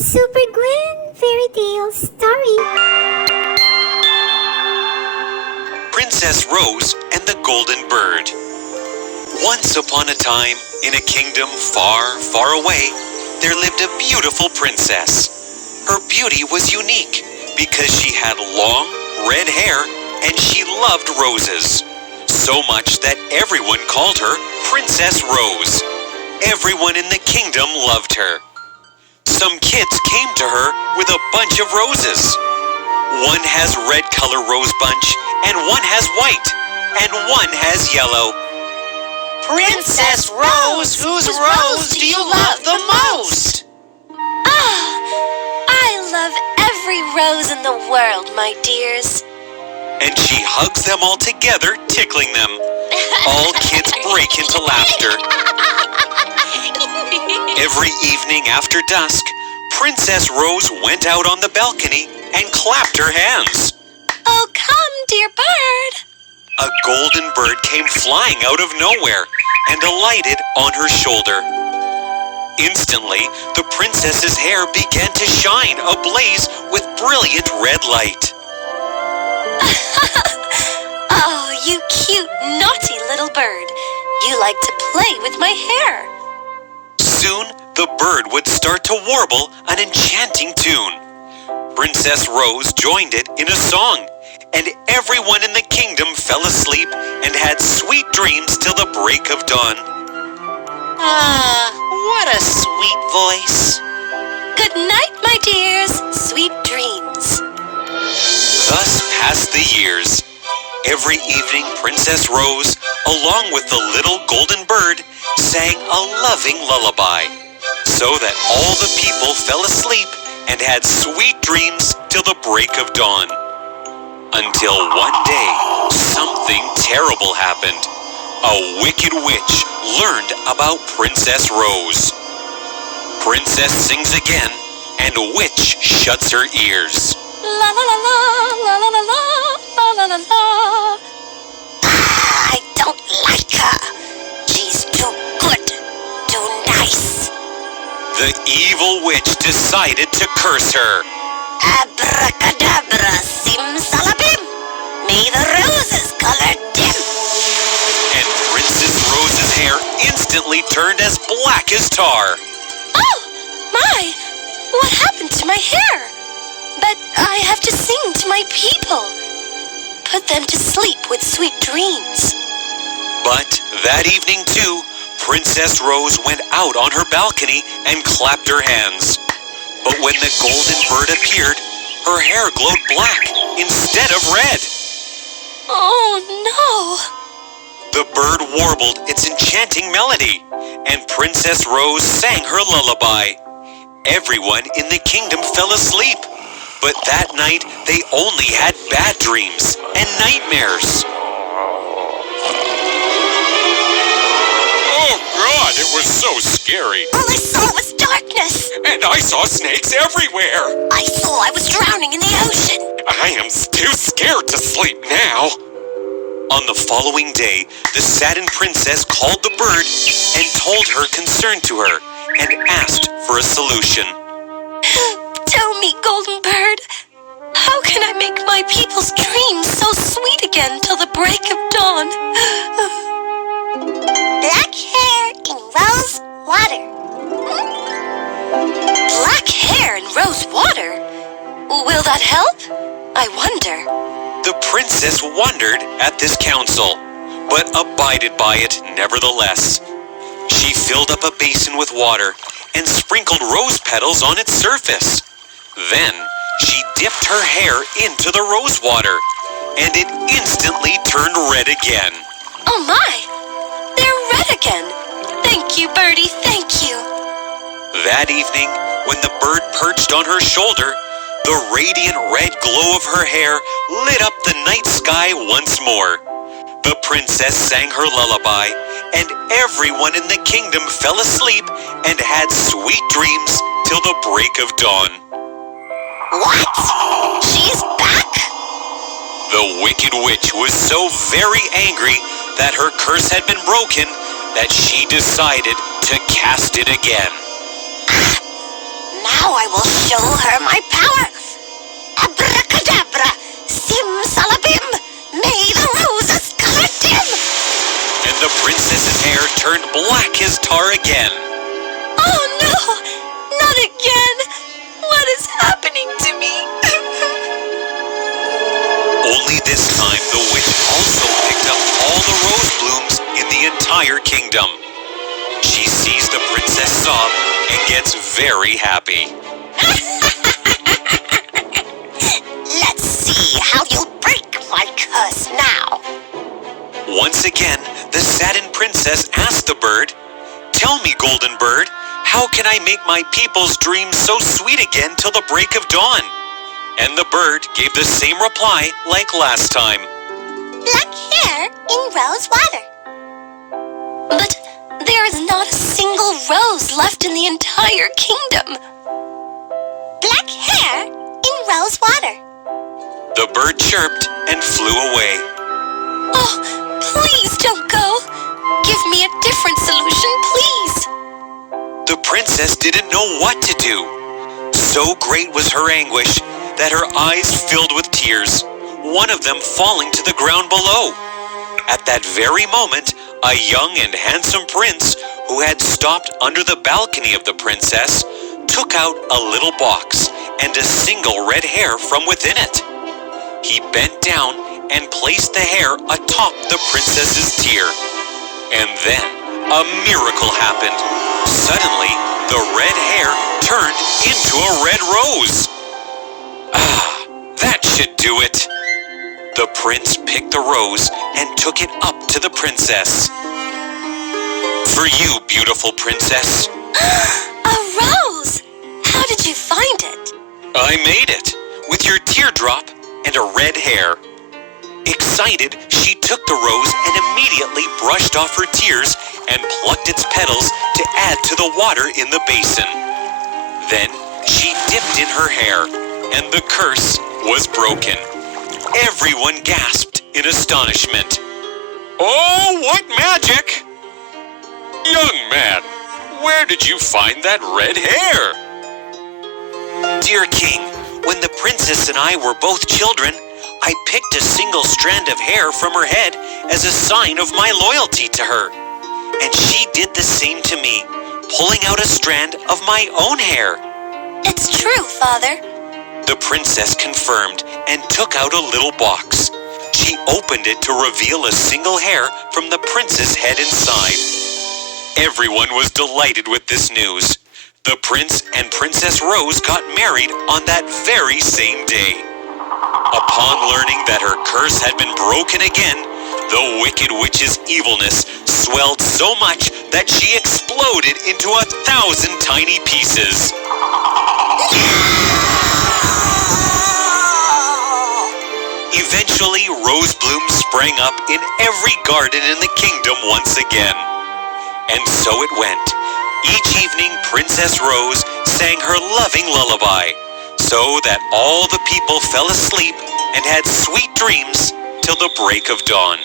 Super Gwen Fairy Tale Story. Princess Rose and the Golden Bird. Once upon a time, in a kingdom far, far away, there lived a beautiful princess. Her beauty was unique because she had long, red hair and she loved roses. So much that everyone called her Princess Rose. Everyone in the kingdom loved her. Some kids came to her with a bunch of roses. One has red color rose bunch, and one has white, and one has yellow. Princess Rose, whose rose do you love the most? I love every rose in the world, my dears. And she hugs them all together, tickling them. All kids break into laughter. Every evening after dusk, Princess Rose went out on the balcony and clapped her hands. Oh, come, dear bird. A golden bird came flying out of nowhere and alighted on her shoulder. Instantly, the princess's hair began to shine ablaze with brilliant red light. Oh, you cute, naughty little bird. You like to play with my hair. Soon, the bird would start to warble an enchanting tune. Princess Rose joined it in a song, and everyone in the kingdom fell asleep and had sweet dreams till the break of dawn. What a sweet voice. Good night, my dears. Sweet dreams. Thus passed the years. Every evening, Princess Rose, along with the little golden bird, sang a loving lullaby, so that all the people fell asleep and had sweet dreams till the break of dawn. Until one day, something terrible happened. A wicked witch learned about Princess Rose. Princess sings again, and witch shuts her ears. La la la la la la la la la la la. I don't like her. She's too good, too nice. The evil witch decided to curse her. Abracadabra, simsalabim. May the roses color dim. And Princess Rose's hair instantly turned as black as tar. Oh, my! What happened to my hair? But I have to sing to my people. Put them to sleep with sweet dreams. But that evening too, Princess Rose went out on her balcony and clapped her hands. But when the golden bird appeared, her hair glowed black instead of red. Oh, no! The bird warbled its enchanting melody, and Princess Rose sang her lullaby. Everyone in the kingdom fell asleep, but that night they only had bad dreams and nightmares. Oh God, it was so scary. All I saw was darkness. And I saw snakes everywhere. I saw I was drowning in the ocean. I am too scared to sleep now. On the following day, the saddened princess called the bird and told her concern to her and asked for a solution. Tell me, golden bird, how can I make my people's dreams so sweet again till the break of dawn? Black hair in rose water. Black hair in rose water? Will that help? I wonder. The princess wondered at this counsel, but abided by it nevertheless. She filled up a basin with water and sprinkled rose petals on its surface. Then she dipped her hair into the rose water, and it instantly turned red again. Oh my! They're red again! Thank you, birdie, thank you! That evening, when the bird perched on her shoulder, the radiant red glow of her hair lit up the night sky once more. The princess sang her lullaby, and everyone in the kingdom fell asleep and had sweet dreams till the break of dawn. What? She's back? The wicked witch was so very angry that her curse had been broken that she decided to cast it again. Now Now I will show her my power. Abracadabra, simsalabim, may the roses color dim. And the princess's hair turned black as tar again. Oh no, not again. What is happening to me? Only this time the witch also picked up all the rose blooms in the entire kingdom. She sees the princess sob and gets very happy. Let's see how you'll break my curse now. Once again, the saddened princess asked the bird, "Tell me, golden bird, how can I make my people's dreams so sweet again till the break of dawn?" And the bird gave the same reply like last time. Black hair in rose water. But there is not a single rose left in the entire kingdom. Black hair in rose water. The bird chirped and flew away. Oh, please don't go. Give me a different solution, please. The princess didn't know what to do. So great was her anguish that her eyes filled with tears, one of them falling to the ground below. At that very moment, a young and handsome prince who had stopped under the balcony of the princess took out a little box and a single red hair from within it. He bent down and placed the hair atop the princess's tear. And then a miracle happened. Suddenly, the red hair turned into a red rose. Ah, that should do it. The prince picked the rose and took it up to the princess. For you, beautiful princess. A rose! How did you find it? I made it, with your teardrop and a red hair. Excited, she took the rose and immediately brushed off her tears and plucked its petals to add to the water in the basin. Then she dipped in her hair, and the curse was broken. Everyone gasped in astonishment. Oh, what magic! Young man, where did you find that red hair? Dear king, when the princess and I were both children, I picked a single strand of hair from her head as a sign of my loyalty to her. And she did the same to me, pulling out a strand of my own hair. It's true, Father. The princess confirmed and took out a little box. She opened it to reveal a single hair from the prince's head inside. Everyone was delighted with this news. The prince and Princess Rose got married on that very same day. Upon learning that her curse had been broken again, the wicked witch's evilness swelled so much that she exploded into 1,000 tiny pieces. Eventually, rose blooms sprang up in every garden in the kingdom once again. And so it went. Each evening, Princess Rose sang her loving lullaby, so that all the people fell asleep and had sweet dreams till the break of dawn.